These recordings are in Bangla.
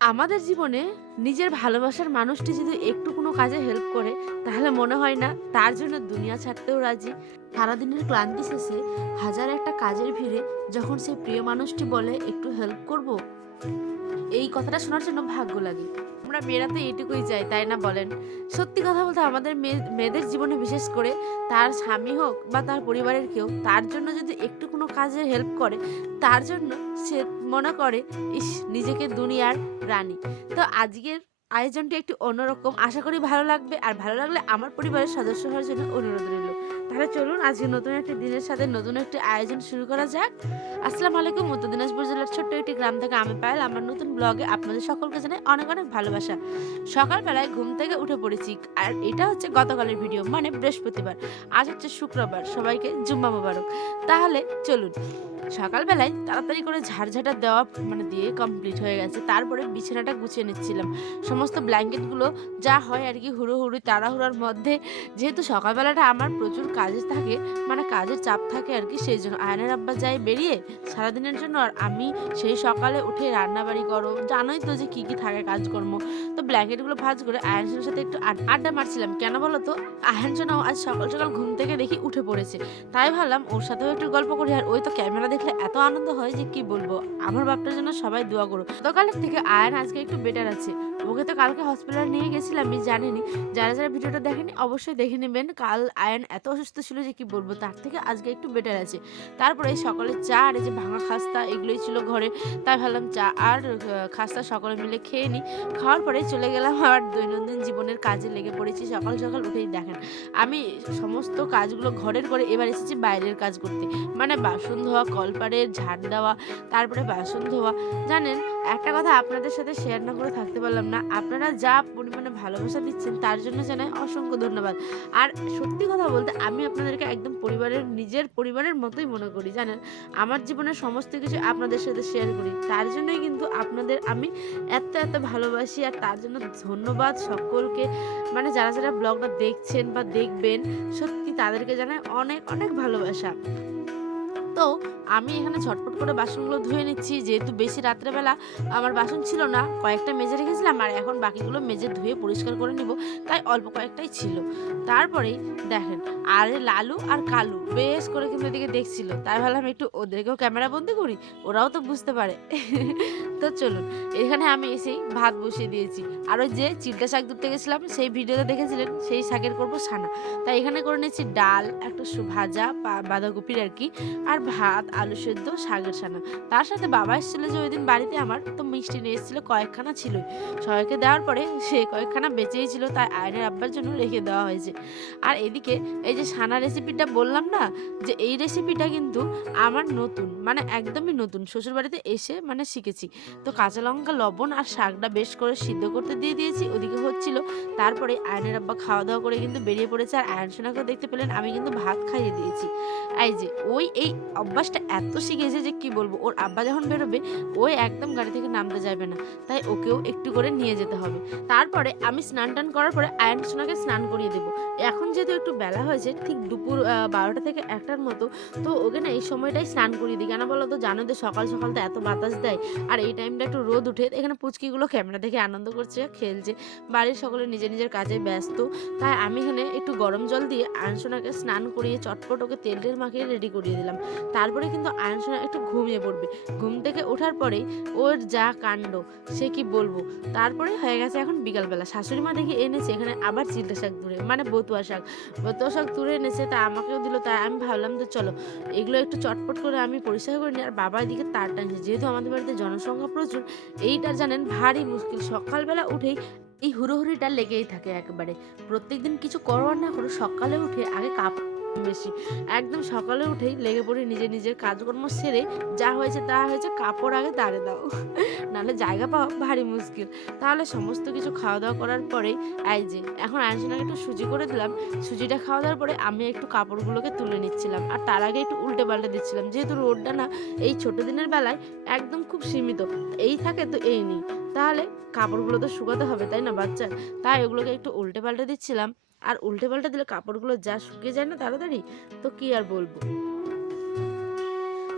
আমাদের জীবনে নিজের ভালোবাসার মানুষটি যদি একটু কোনো কাজে হেল্প করে, তাহলে মনে হয় না তার জন্য দুনিয়া ছাড়তেও রাজি। সারাদিনের ক্লান্তি শেষে হাজার একটা কাজের ভিড়ে যখন সেই প্রিয় মানুষটি বলে, একটু হেল্প করব? এই কথাটা শোনার জন্য ভাগ্য লাগে। আমরা মেয়েরা তো এইটুকুই চাই তাই না বলেন? সত্যি কথা বলতে আমাদের মেয়ে- মেয়েদের জীবনে বিশেষ করে তার স্বামী হোক বা তার পরিবারের কেউ, তার জন্য যদি একটু কোনো কাজে হেল্প করে, তার জন্য সে মনে করে, ইস, নিজেকে দুনিয়ার রানী। তো আজকের আয়োজনটি একটু অন্যরকম। আশা করি ভালো লাগবে, আর ভালো লাগলে আমার পরিবারের সদস্য হওয়ার জন্য অনুরোধ রইল। তাহলে চলুন, আজকে নতুন একটি দিনের সাথে নতুন একটি আয়োজন শুরু করা যাক। আসসালামু আলাইকুম, উত্তর দিনাজপুর জেলার ছোট্ট একটি গ্রাম থেকে আমি পায়েল। আমার নতুন ব্লগে আপনাদের সকলকে জানাই অনেক অনেক ভালোবাসা। সকালবেলায় ঘুম থেকে উঠে পড়েছি, আর এটা হচ্ছে গতকালের ভিডিও মানে বৃহস্পতিবার। আজ হচ্ছে শুক্রবার, সবাইকে জুম্মা মোবারক। তাহলে চলুন সকালবেলায় তাড়াতাড়ি করে ঝাড়ঝাটা দেওয়া মানে দিয়ে কমপ্লিট হয়ে গেছে। তারপরে বিছানাটা গুছিয়ে নিচ্ছিলাম। সমস্ত ব্ল্যাঙ্কেটগুলো যা হয় আর কি হুড়ো হুড়ি তাড়াহুড়োর মধ্যে যেহেতু সকালবেলাটা আমার প্রচুর কাজে থাকে মানে কাজের চাপ থাকে আর কি, সেই জন্য আয়নের আব্বা যাই বেরিয়ে সারাদিনের জন্য আর আমি সেই সকালে উঠে রান্নাবাড়ি করো জানোই তো যে কী কী থাকে কাজকর্ম। তো ব্ল্যাঙ্কেটগুলো ভাজ করে আয়নের সাথে একটু আড্ডা মারছিলাম। কেন বলো তো? আয়ন আজ সকাল সকাল ঘুম থেকে দেখি উঠে পড়েছে। তাই ভাবলাম ওর সাথেও একটু গল্প করি আর ওই তো ক্যামেরা দেখলে এত আনন্দ হয় যে কি বলব? আমার বাপটার জন্য সবাই দোয়া করো গতকালের থেকে আয়ন আজকে একটু বেটার আছে। ওকে তো কালকে হসপিটালে নিয়ে গেছিলাম, আমি জানিনি। যারা যারা ভিডিওটা দেখেনি, অবশ্যই দেখে নেবেন। কাল আয়ন এত অসুস্থ ছিল যে কি বলব, তার থেকে আজকে একটু বেটার আছে। তারপরে সকালে চা, আর এই যে ভাঙা খাস্তা, এগুলোই ছিল ঘরে। তাই ভাবলাম চা আর খাস্তা সকলে মিলে খেয়ে নিই খাওয়ার পরে চলে গেলাম আমার দৈনন্দিন জীবনের কাজে লেগে পড়েছি। সকাল সকাল উঠেই দেখেন, আমি সমস্ত কাজগুলো ঘরের করে এবার এসেছি বাইরের কাজ করতে। মানে বাসন ধোয়া কলপাড়ের ঝাড় দেওয়া, তারপরে বাসন ধোয়া। জানেন, একটা কথা আপনাদের সাথে শেয়ার না করে থাকতে পারলাম না। আপনারা যা পরিমাণে ভালোবাসা দিচ্ছেন, তার জন্য জানাই অসংখ্য ধন্যবাদ। আর সত্যি কথা বলতে, আমি আপনাদেরকে একদম পরিবারের, নিজের পরিবারের মতোই মনে করি, জানেন? আমার জীবনের সমস্ত কিছু আপনাদের সাথে শেয়ার করি। তার জন্যই কিন্তু আপনাদের, আমি এত এত ভালোবাসি, আর তার জন্য ধন্যবাদ সকলকে। মানে যারা যারা ব্লগটা দেখছেন বা দেখবেন, সত্যি তাদেরকে জানাই অনেক অনেক ভালোবাসা। তো আমি এখানে ঝটপট করে বাসনগুলো ধুয়ে নিচ্ছি। যেহেতু বেশি রাত্রেবেলা আমার বাসন ছিল না, কয়েকটা মেজে রেখেছিলাম আর এখন বাকিগুলো মেজে ধুয়ে পরিষ্কার করে নিব। তাই অল্প কয়েকটাই ছিল। তারপরেই দেখেন, আরে লালু আর কালু বেশ করে কিন্তু এদিকে দেখছিল। তাই ভাবলাম একটু ওদেরকেও ক্যামেরা বন্দি করি, ওরাও তো বুঝতে পারে। তো চলুন, এখানে আমি এসেই ভাত বসিয়ে দিয়েছি। আর ওই যে চিলটা শাক ধরতে গেছিলাম, সেই ভিডিওতে দেখেছিলেন, সেই শাকের করব সানা তাই এখানে করে নিয়েছি ডাল, একটা ভাজা বাঁধাকপির আর কি। আর ভাত, আলু সেদ্ধ, শাকের সানা তার সাথে বাবা এসেছিল যে ওই দিন বাড়িতে আমার, তো মিষ্টি নিয়ে এসেছিল, কয়েকখানা ছিলই সবাইকে দেওয়ার পরে সে কয়েকখানা বেঁচেই ছিল, তাই আয়নের আব্বার জন্য রেখে দেওয়া হয়েছে। আর এদিকে এই যে সানা রেসিপিটা বললাম না, যে এই রেসিপিটা কিন্তু আমার নতুন মানে একদমই নতুন। শ্বশুরবাড়িতে এসে মানে শিখেছি। তো কাঁচা লঙ্কা, লবণ আর শাকটা বেশ করে সিদ্ধ করতে দিয়ে দিয়েছি, ওদিকে হচ্ছিল। তারপরে আয়নের আব্বা খাওয়া দাওয়া করে কিন্তু বেরিয়ে পড়েছে, আর আয়ন সোনাকে দেখতে পেলেন, আমি কিন্তু ভাত খাইয়ে দিয়েছি। এই যে ওই, এই অভ্যাসটা এত শিখেছে যে কি বলব? ওর আব্বা যখন বেরোবে ওই একদম গাড়ি থেকে নামতে যাবে না। তাই ওকেও একটু করে নিয়ে যেতে হবে। তারপরে আমি স্নান টান করার পরে আয়ন সোনাকে স্নান করিয়ে দেবো। এখন যেহেতু একটু বেলা হয়েছে, ঠিক দুপুর বারোটা থেকে একটার মতো, তো ওকে না এই সময়টাই স্নান করিয়ে দিই। কেন বলো তো জানো তো সকাল সকাল তো এত বাতাস দেয়, আর এই টাইমটা একটু রোদ উঠে, এখানে পুচকিগুলো ক্যামেরা দেখে আনন্দ করছে, খেলছে। বাড়ির সকলে নিজের নিজের কাজে ব্যস্ত, তাই আমি এখানে একটু গরম জল দিয়ে আয়নসোনাকে স্নান করিয়ে চটপট ওকে তেল টেল মাখিয়ে রেডি করিয়ে দিলাম। তারপরে কিন্তু আয়নসোনা একটু ঘুমিয়ে পড়বে। ঘুম থেকে ওঠার পরেই ওর যা কাণ্ড, সে কি বলব? তারপরে হয়ে গেছে এখন বিকালবেলা। শাশুড়ি মা দেখে এনেছে, এখানে আবার চিলটা শাক তুলে মানে বতুয়া শাক। বতুয়া শাক তুলে এনেছে, তা আমাকেও দিল, তাই আমি ভাবলাম যে চলো, এগুলো একটু চটপট করে আমি পরিষ্কার করে নিই। আর বাবার দিকে তার টানছে যেহেতু আমাদের বাড়িতে জনসংখ্যা প্রচুর, এইটা জানেন ভারী মুশকিল। সকালবেলা উঠেই এই হুড়োহুড়িটা লেগেই থাকে একেবারে। প্রত্যেকদিন কিছু করো না করো সকালে উঠে আগে কাপ বেশি। একদম সকালে উঠেই লেগে পড়ে নিজের নিজের কাজকর্ম সেরে যা হয়েছে তা হয়েছে, কাপড় আগে দাঁড়ে দাও। নাহলে জায়গা পাওয়া ভারী মুশকিল। তাহলে সমস্ত কিছু খাওয়া দাওয়া করার পরেই এই যে, এখন আয়নসোনাকে একটু সুজি করে দিলাম। সুজিটা খাওয়া দাওয়ার পরে আমি একটু কাপড়গুলোকে তুলে নিচ্ছিলাম। আর তার আগে একটু উল্টে পাল্টে দিচ্ছিলাম। যেহেতু রোডটা না, এই ছোট দিনের বেলায় একদম খুব সীমিত। এই থাকে তো এই নেই। তাহলে কাপড়গুলো তো শুকাতে হবে, তাই না বাচ্চার? তাই ওগুলোকে একটু উল্টে পাল্টে দিচ্ছিলাম। আর উল্টে পাল্টে দিলে কাপড়গুলো যা শুকিয়ে যায় না তাড়াতাড়ি, তো কি আর বলব?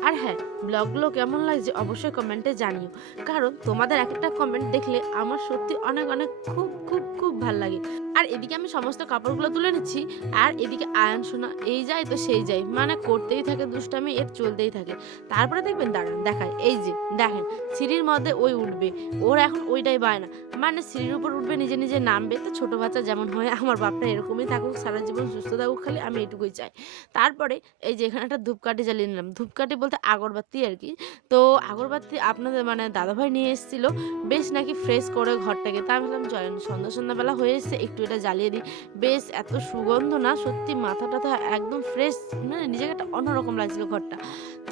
আর হ্যাঁ ব্লগগুলো কেমন লাগছে অবশ্যই কমেন্টে জানিও। কারণ তোমাদের এক একটা কমেন্ট দেখলে আমার সত্যি অনেক অনেক খুব খুব খুব ভালো লাগে। আর এদিকে আমি সমস্ত কাপড়গুলো তুলে নিচ্ছি, আর এদিকে আয়ন শোনা এই যায় তো সেই যায়। মানে করতেই থাকে, দুষ্টামি এর চলতেই থাকে। তারপরে দেখবেন, দাঁড়ান দেখায় এই যে, দেখেন, সিঁড়ির মধ্যে ওই উঠবে। ওর এখন ওইটাই বায় না মানে সিঁড়ির উপর উঠবে, নিজে নিজে নামবে। তো ছোটো বাচ্চা যেমন হয়, আমার বাপটা এরকমই থাকুক, সারা জীবন সুস্থ থাকুক, খালি আমি এটুকুই চাই। তারপরে এই যে এখানে একটা ধূপকাঠি জ্বালিয়ে নিলাম। ধূপকাঠি বলতে আগরবাতি আর কি। তো আগরবাতি আপনাদের মানে দাদাভাই নিয়ে এসেছিল, বেশ নাকি ফ্রেশ করে ঘরটাকে। তা আমি ভাবলাম জয় সন্ধ্যা সন্ধ্যাবেলা হয়ে এসছে, একটু এটা জ্বালিয়ে দিই। বেশ, এত সুগন্ধ না, সত্যি মাথাটা তো একদম ফ্রেশ মানে নিজেকে একটা অন্যরকম লাগছিল ঘরটা।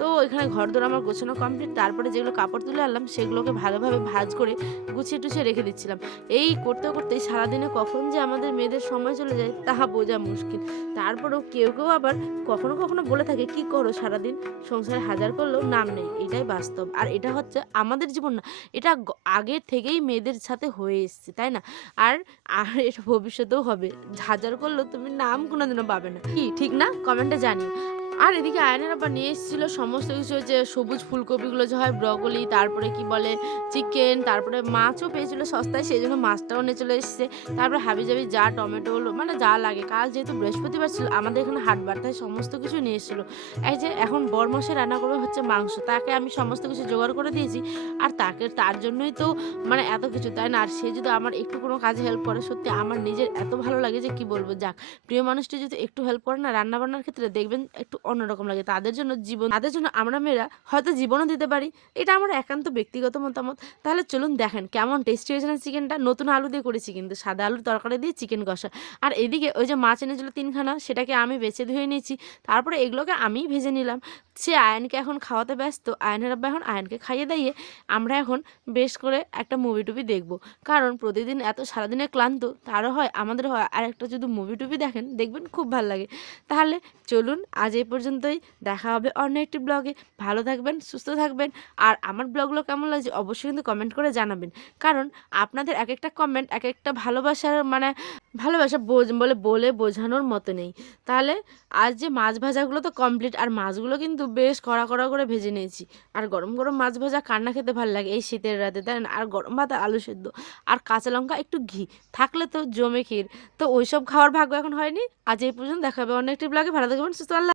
তো এখানে ঘর দোর আমার গোছানো কমপ্লিট তারপরে যেগুলো কাপড় তুলে আনলাম, সেগুলোকে ভালোভাবে ভাজ করে গুছিয়ে টুছিয়ে রেখে দিচ্ছিলাম এই করতে করতেই সারাদিনে কখন যে আমাদের মেয়েদের সময় চলে যায় তাহা বোঝা মুশকিল। তারপরেও কেউ কেউ আবার কখনো কখনো বলে থাকে, কি করো সারাদিন? সংসারে হাজার করলেও নাম নেই। এটাই বাস্তব। আর এটা হচ্ছে আমাদের জীবন না, এটা গ- আগের থেকেই মেয়েদের সাথে হয়ে এসছে, তাই না? আর আর এটা ভবিষ্যতেও হবে। হাজার করলেও তুমি নাম কোনোদিনও পাবে না। কি, ঠিক না? কমেন্টে জানিও। আর এদিকে আয়নের আবার নিয়ে এসেছিল সমস্ত কিছু যে সবুজ ফুলকপিগুলো যে হয় ব্রকলি তারপরে কি বলে চিকেন তারপরে মাছও পেয়েছিল সস্তায়, সেই জন্য মাছটাও নিয়ে চলে এসেছে। তারপরে হাবি জাবি যা, টমেটো মানে যা লাগে। কাল যেহেতু বৃহস্পতিবার ছিল, আমাদের এখানে হাট বার তাই সমস্ত কিছু নিয়ে এসেছিল। এই যে এখন বরমশে রান্না করবে হচ্ছে মাংস, তাকে আমি সমস্ত কিছু জোগাড় করে দিয়েছি। আর তাকে, তার জন্যই তো মানে এত কিছু, তাই না? আর সে যদি আমার একটু কোনো কাজে হেল্প করে, সত্যি আমার নিজের এত ভালো লাগে যে কি বলব? যাক, প্রিয় মানুষটি যদি একটু হেল্প করে না রান্না বান্নার ক্ষেত্রে, দেখবেন একটু অন্যরকম লাগে। তাদের জন্য জীবন, তাদের জন্য আমরা মেয়েরা হয়তো জীবনও দিতে পারি। এটা আমার একান্ত ব্যক্তিগত মতামত। তাহলে চলুন দেখেন কেমন টেস্টি হয়েছে না চিকেনটা। নতুন আলু দিয়ে করেছি কিন্তু সাদা আলুর তরকারি দিয়ে চিকেন কষা। আর এদিকে ওই যে মাছ এনেছিল তিনখানা, সেটাকে আমি বেছে ধুয়ে নিয়েছি। তারপরে এগুলোকে আমিই ভেজে নিলাম। সে আয়নকে এখন খাওয়াতে ব্যস্ত। আয়নের আব্বা এখন আয়নকে খাইয়ে দাইয়ে আমরা এখন বেশ করে একটা মুভি টুভি দেখব। কারণ প্রতিদিন এত সারাদিনে ক্লান্ত, তারও হয় আমাদের হয়। আর একটা যদি মুভি টুভি দেখেন, দেখবেন খুব ভালো লাগে। তাহলে চলুন আজ এই পর্যন্তই। দেখা হবে অন্য একটি ব্লগে। ভালো থাকবেন, সুস্থ থাকবেন। আর আমার ব্লগগুলো কেমন লাগছে অবশ্যই কিন্তু কমেন্ট করে জানাবেন। কারণ আপনাদের এক একটা কমেন্ট এক একটা ভালোবাসার মানে ভালোবাসা বলে বলে বোঝানোর মতো নেই। তাহলে আজ যে মাছ ভাজাগুলো তো কমপ্লিট আর মাছগুলো কিন্তু বেশ কড়া কড়া করে ভেজে নিয়েছি। আর গরম গরম মাছ ভাজা কান্না খেতে ভালো লাগে এই শীতের রাতে, তাই না? আর গরম ভাত আলু সেদ্ধ, আর কাঁচা লঙ্কা একটু ঘি। থাকলে তো জমে ক্ষীর। তো ওইসব খাওয়ার ভাগ্য এখন হয়নি। আজ এই পর্যন্ত দেখা হবে অন্য ব্লগে। ভালো থাকবেন, সুস্থ আল্লাহ